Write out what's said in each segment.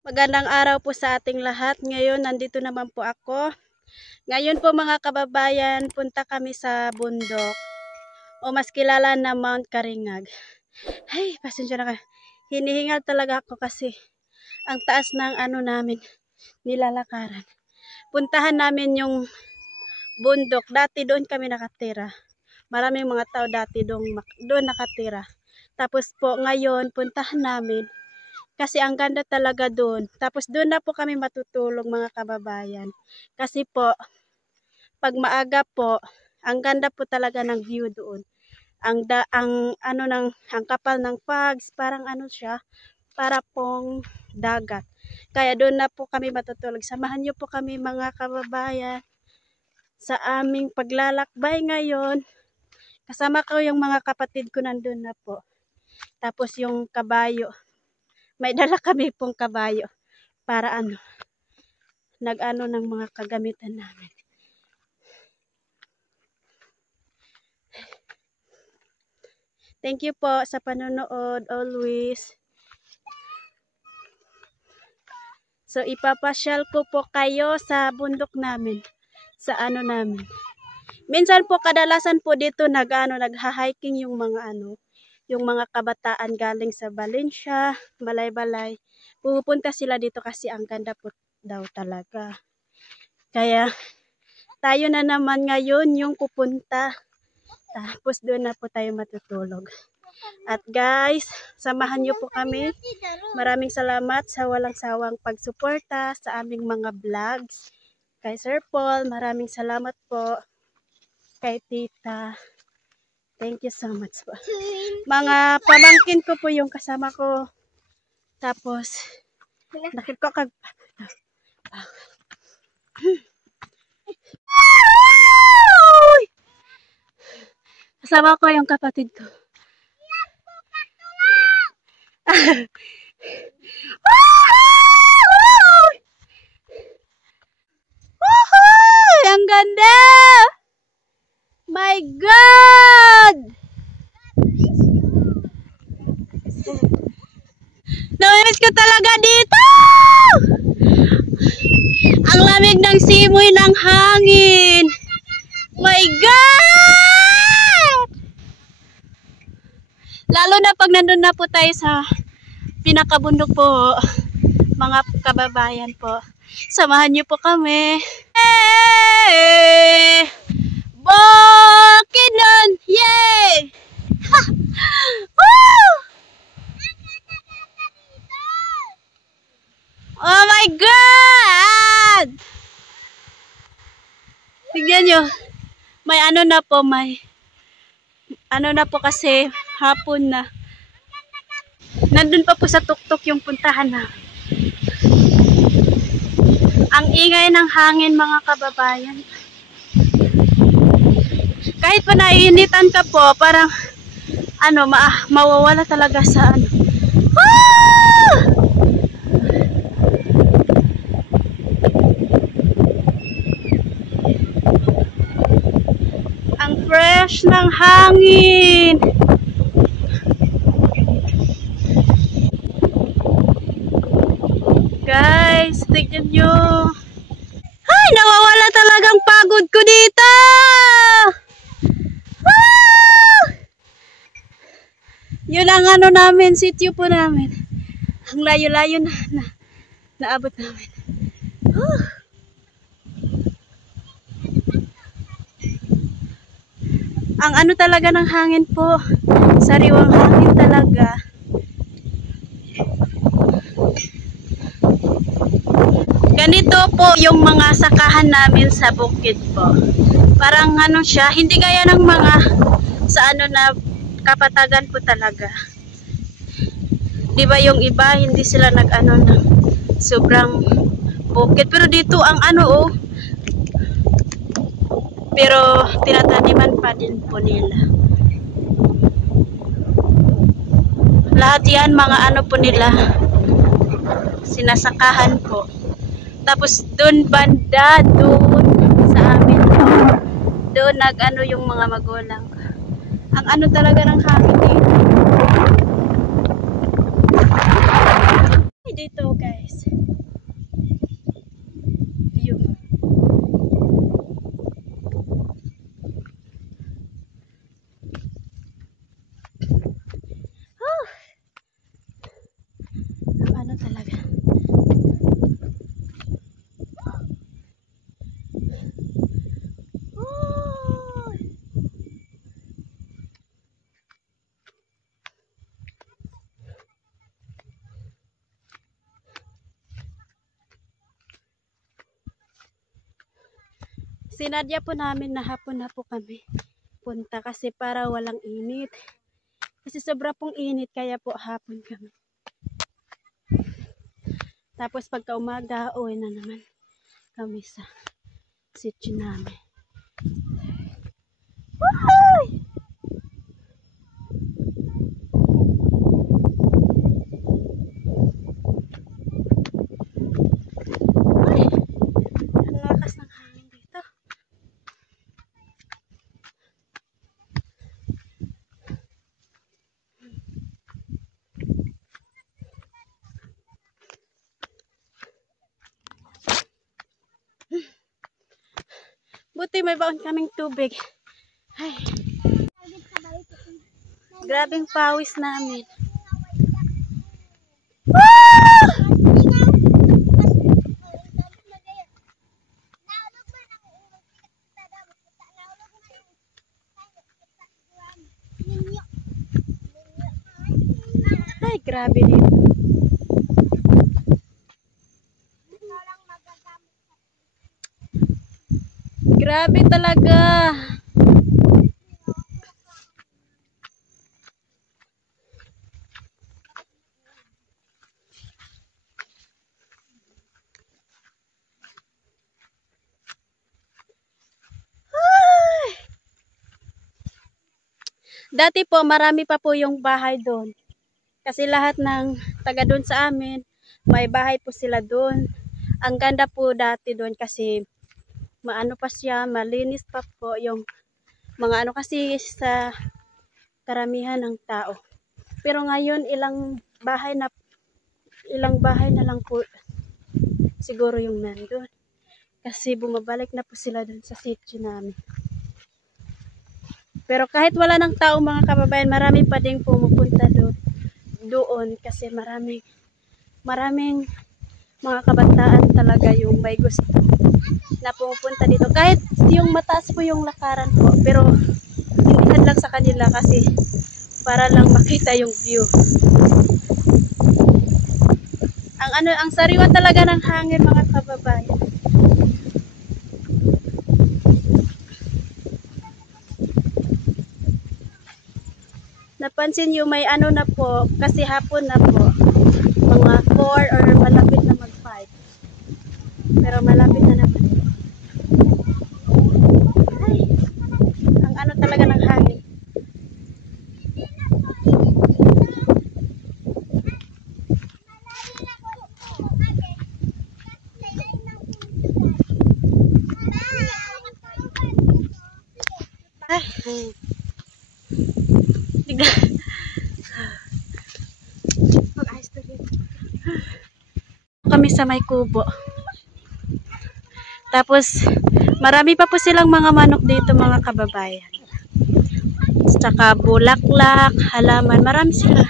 Magandang araw po sa ating lahat. Ngayon, nandito naman po ako. Ngayon po mga kababayan, punta kami sa bundok o mas kilala na Mount Karingag. Ay, pasensya na kayo. Hinihingal talaga ako kasi ang taas ng namin, nilalakaran. Puntahan namin yung bundok. Dati doon kami nakatira. Maraming mga tao dati doon nakatira. Tapos po ngayon, puntahan namin. Kasi ang ganda talaga doon. Tapos doon na po kami matutulog mga kababayan. Kasi po, pag maaga po, ang ganda po talaga ng view doon. Ang kapal ng fogs, parang siya, para pong dagat. Kaya doon na po kami matutulog. Samahan niyo po kami mga kababayan sa aming paglalakbay ngayon. Kasama ko yung mga kapatid ko nandun na po. Tapos yung kabayo. May dala kami pong kabayo para ng mga kagamitan namin. Thank you po sa panonood always. So ipapasyal ko po kayo sa bundok namin, sa namin. Minsan po kadalasan po dito nagha-hiking yung mga kabataan galing sa Valencia, Balay-Balay. Pupunta sila dito kasi ang ganda po daw talaga. Kaya tayo na naman ngayon yung pupunta. Tapos doon na po tayo matutulog. At guys, samahan niyo po kami. Maraming salamat sa walang sawang pagsuporta sa aming mga vlogs. Kay Sir Paul, maraming salamat po. Kay Tita. Thank you so much po. Mga pamangkin ko po yung kasama ko. Tapos, nakit ko kasama ko yung kapatid ko. Ang ganda! My God! Namimiss ko talaga dito! Ang lamig ng simoy ng hangin! My God! Lalo na pag nandun na po tayo sa pinakabundok po, mga kababayan po. Samahan niyo po kami. Hey! Bukidnon! Yay! Ha! Woo! Oh my God! Tignan nyo. May na po kasi hapon na. Nandun pa po sa tuktok yung puntahan na. Ang ingay ng hangin mga kababayan. Kahit pa naiinitan ka po, parang mawawala talaga sa Ah! Ang fresh ng hangin. Guys, tignan nyo. Ay, nawawala talagang pagod ko dito. Ah! Yun ang namin, sityo po namin. Ang layo-layo na naabot namin. Ang talaga ng hangin po. Sariwang hangin talaga. Ganito po yung mga sakahan namin sa bukid po. Parang siya, hindi gaya ng mga sa na kapatagan po talaga. Di ba yung iba hindi sila ng sobrang bukid, pero dito ang pero tinataniman pa din po nila. Lahat yan mga po nila, sinasakahan po. Tapos doon banda, doon sa amin po, doon yung mga magulang. Ang talaga ng hangin dito. dito guys. View. Oh! Ang ano talaga. Oh! Sinadya po namin na hapon na po kami punta kasi para walang init. Kasi sobra pong init kaya po hapon kami. Tapos pagka umaga, uwi na naman kami sa sitio namin. Woohoo! Ay, ang lakas ng hangin dito. Buti may baon kaming tubig. Ay. Grabing pawis namin. Ay, grabe dito. Grabe talaga. Dati po, marami pa po yung bahay doon. Kasi lahat ng taga doon sa amin, may bahay po sila doon. Ang ganda po dati doon kasi maano pa siya, malinis pa po yung mga ano kasi sa karamihan ng tao. Pero ngayon, ilang bahay na lang po siguro yung nandun. Kasi bumabalik na po sila doon sa sitio namin. Pero kahit wala ng tao mga kababayan, marami pa ding pumupunta doon kasi maraming mga kabataan talaga yung may gusto na pumupunta dito. Kahit yung mataas po yung lakaran po, pero hindi lang sa kanila kasi para lang makita yung view. Ang sariwa talaga ng hangin mga kababayan. Napansin nyo may ano na po, kasi hapon na po, mga 4 or malapit na mag 5. Pero malapit na naman. Ay, ang ano talaga ng hangin. Ay, kami sa may kubo. Tapos marami pa po silang mga manok dito mga kababayan. Saka bulaklak, halaman, marami sila.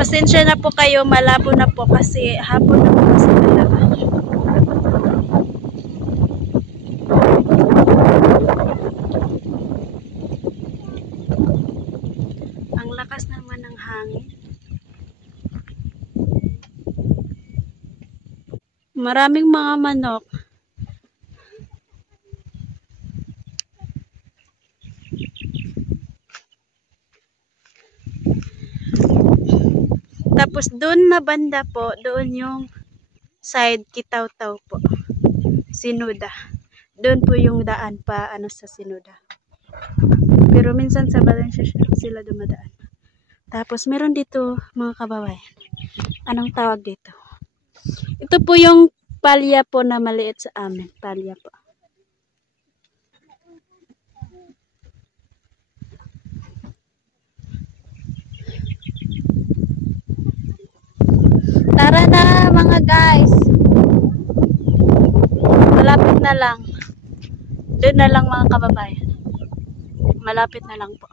Pasensya na po kayo, malabo na po kasi hapon na po sa dalawa. Ang lakas naman ng hangin. Maraming mga manok. Tapos doon na banda po, doon yung side Kitaw-Taw po. Sinuda. Doon po yung daan pa ano sa Sinuda. Pero minsan sa Valencia sila dumadaan. Tapos meron dito mga kababayan. Anong tawag dito? Ito po yung palya po na maliit sa amin. Palya po. Tara na mga guys. Malapit na lang. Doon na lang mga kababayan. Malapit na lang po.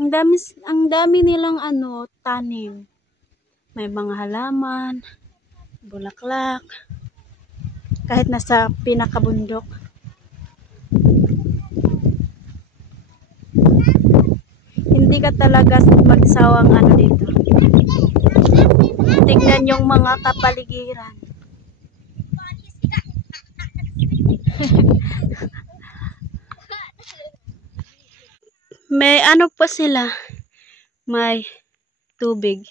Ang dami nilang tanim. May mga halaman, bulaklak, kahit nasa pinakabundok. Hindi ka talaga magsawang dito. Tingnan yung mga kapaligiran. May po sila. May tubig.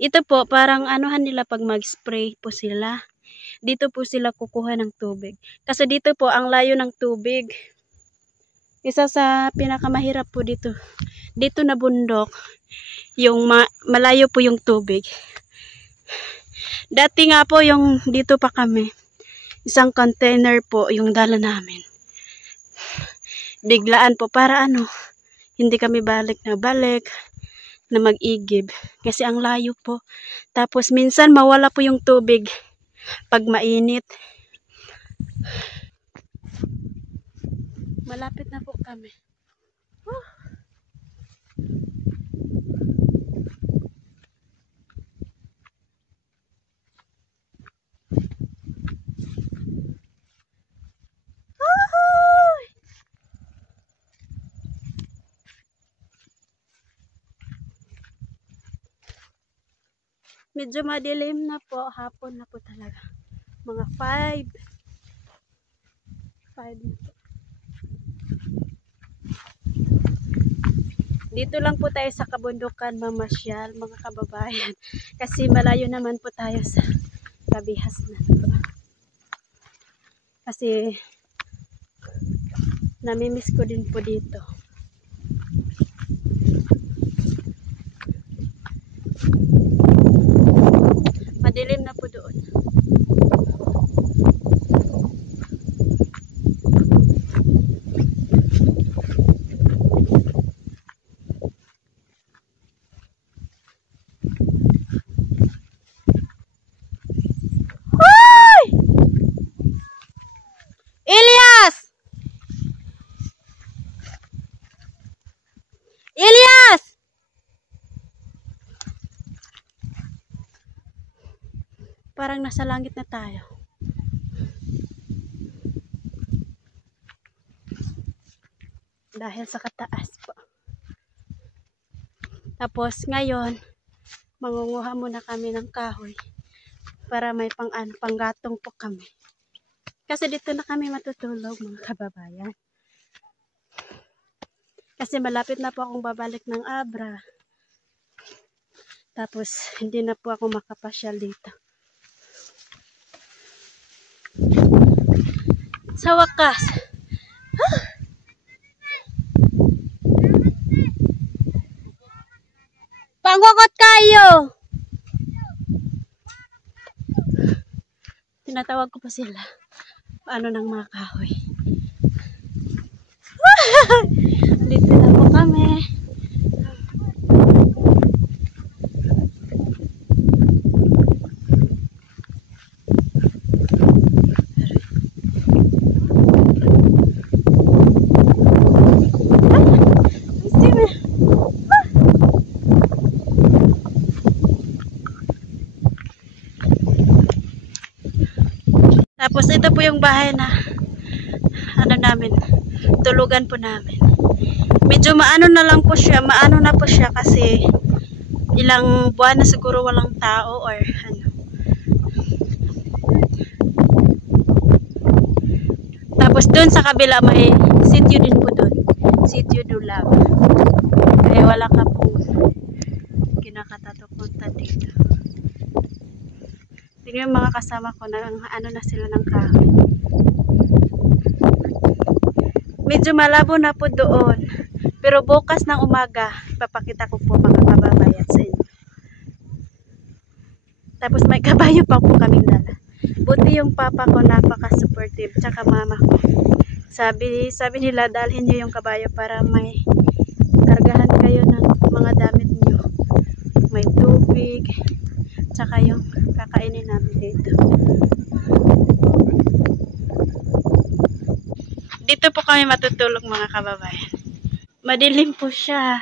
Ito po, parang nila pag mag-spray po sila. Dito po sila kukuha ng tubig. Kasi dito po, ang layo ng tubig. Isa sa pinakamahirap po dito. Dito na bundok, yung malayo po yung tubig. Dati nga po, yung dito pa kami, isang container po yung dala namin. Biglaan po, para hindi kami balik na mag-igib. Kasi ang layo po. Tapos minsan mawala po yung tubig pag mainit. Malapit na po kami. Medyo madilim na po. Hapon na po talaga. Mga 5 na po. Dito lang po tayo sa kabundukan mamasyal, mga kababayan. Kasi malayo naman po tayo sa Kabihas na. Kasi namimiss ko din po dito. Madilim na po doon. Parang nasa langit na tayo. Dahil sa kataas po. Tapos ngayon, mangunguha muna kami ng kahoy para may panggatong po kami. Kasi dito na kami matutulog, mga kababayan. Kasi malapit na po akong babalik ng Abra. Tapos hindi na po ako makapasyal dito. Sa wakas. Pangungot kayo! Tinatawag ko pa sila. Paano ng mga kahoy. Dito na po kami. Tapos ito po yung bahay na namin, tulugan po namin. Medyo maano na po siya kasi ilang buwan na siguro walang tao or Tapos doon sa kabila may sitio din po doon. Sitio Dulag. Kaya wala ka po kinakatato punta dito. Yung mga kasama ko na ano na sila ng kahoy. Medyo malabo na po doon. Pero bukas ng umaga, papakita ko po mga kababayan sa inyo. Tapos may kabayo pa po kaming dala. Buti yung papa ko napaka-supportive, tsaka mama ko. Sabi nila dalhin nyo yung kabayo para may kargahan kayo ng mga damit nyo. May tubig, tsaka yung kakainin namin dito. Dito po kami matutulog mga kababayan. Madilim po siya.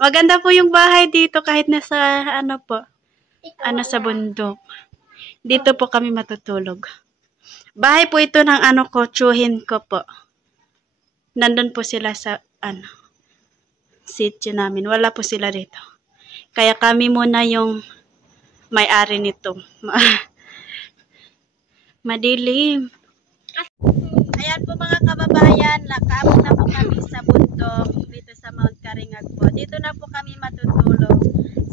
Maganda po yung bahay dito kahit nasa sa bundok. Dito po kami matutulog. Bahay po ito ng tsuhin ko po. Nandun po sila sa sitio namin. Wala po sila dito. Kaya kami muna yung may-ari nito. Madilim. Ayan po mga kababayan, nakaabot na po kami sa bundok dito sa Mount Karingag po. Dito na po kami matutulog.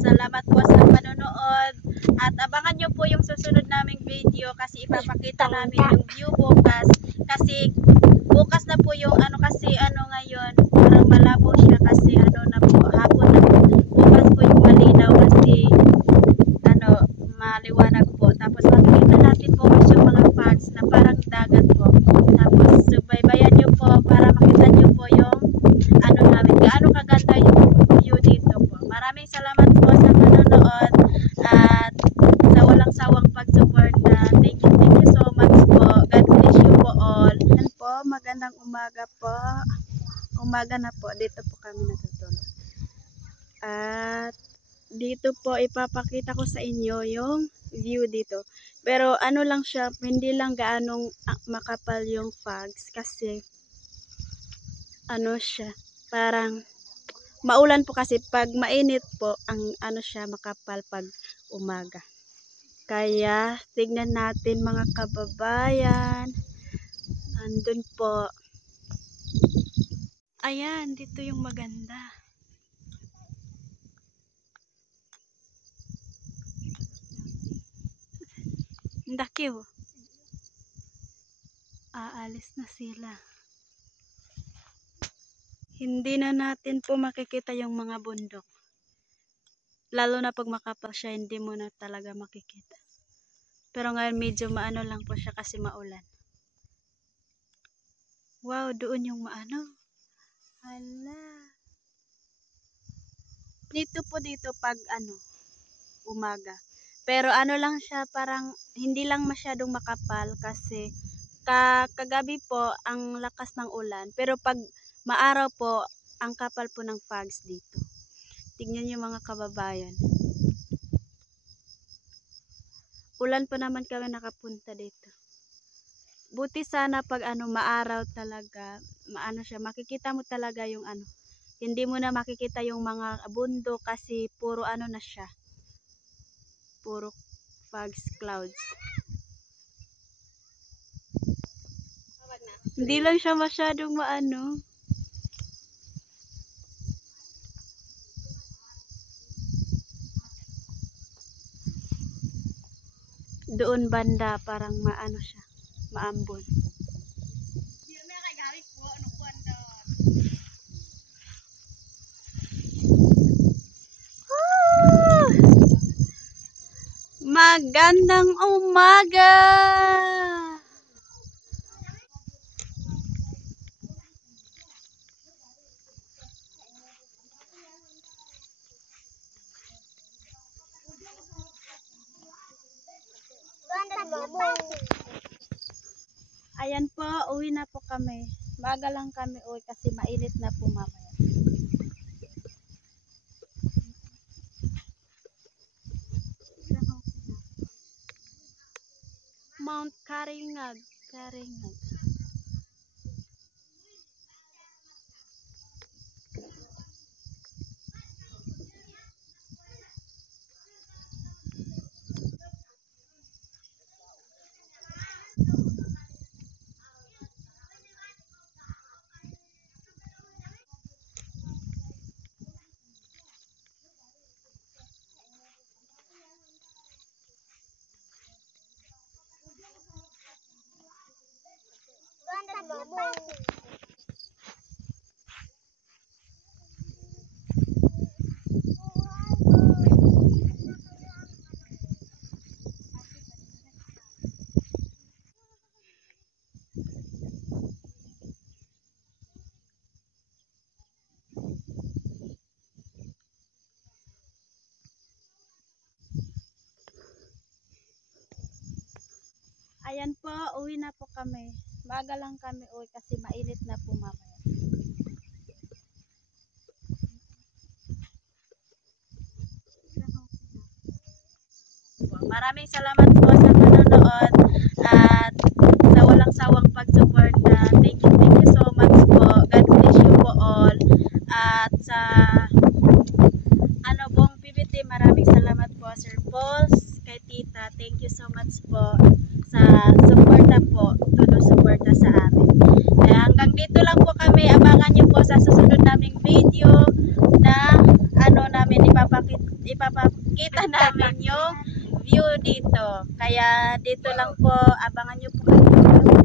Salamat po sa panonood at abangan nyo po yung susunod naming video kasi ipapakita namin yung view bukas. Kasi bukas na po yung ngayon, parang malabo siya kasi na po, hapon na po. Bukas po yung malinaw kasi maliwanag po. Tapos makikita natin po yung mga fogs na parang dagat po. Tapos subaybayan nyo po para makita nyo po yung namin. Gaano kaganda yung view dito po. Maraming salamat po sa panonood at sa walang sawang pagsuporta. Thank you so much po. God bless you po all. Yan po, magandang umaga po. Umaga na po. Dito po kami natutulog. At dito po ipapakita ko sa inyo yung view dito. Pero lang siya, hindi lang gaanong makapal yung fogs kasi siya, parang maulan po kasi pag mainit po ang siya makapal pag umaga. Kaya tignan natin mga kababayan. Andun po. Ayan, dito yung maganda. Dakiw. Aalis na sila. Hindi na natin po makikita yung mga bundok. Lalo na pag makapal siya, hindi mo na talaga makikita. Pero ngayon medyo maano lang po siya kasi maulan. Wow, doon yung Hala. Dito pag umaga. Pero lang siya, parang hindi lang masyadong makapal kasi kagabi po ang lakas ng ulan. Pero pag maaraw po, ang kapal po ng fogs dito. Tingnan niyo mga kababayan. Ulan pa naman kami nakapunta dito. Buti sana pag maaraw talaga, siya, makikita mo talaga yung hindi mo na makikita yung mga bundok kasi puro na siya. Puro fogs, clouds. Hindi lang siya masyadong doon banda parang siya, maambon. Magandang umaga! Ayan po, uwi na po kami. Baga lang kami uwi kasi mainit na po mamaya. Mount Karingag. Ayan po, uwi na po kami. Baga lang kami uwi kasi mainit na po mamaya. Maraming salamat po sa panonood at sa walang sawang pagsuporta. Thank you so much po. God bless you po all. At sa buong PBT, maraming salamat po Sir Paul, kay Tita. Thank you so much po sa suporta po. Todo suporta sa amin. Hanggang dito lang po kami. Abangan nyo po sa susunod naming video na namin ipapakita namin yung view dito. Kaya dito lang po, abangan nyo po kami.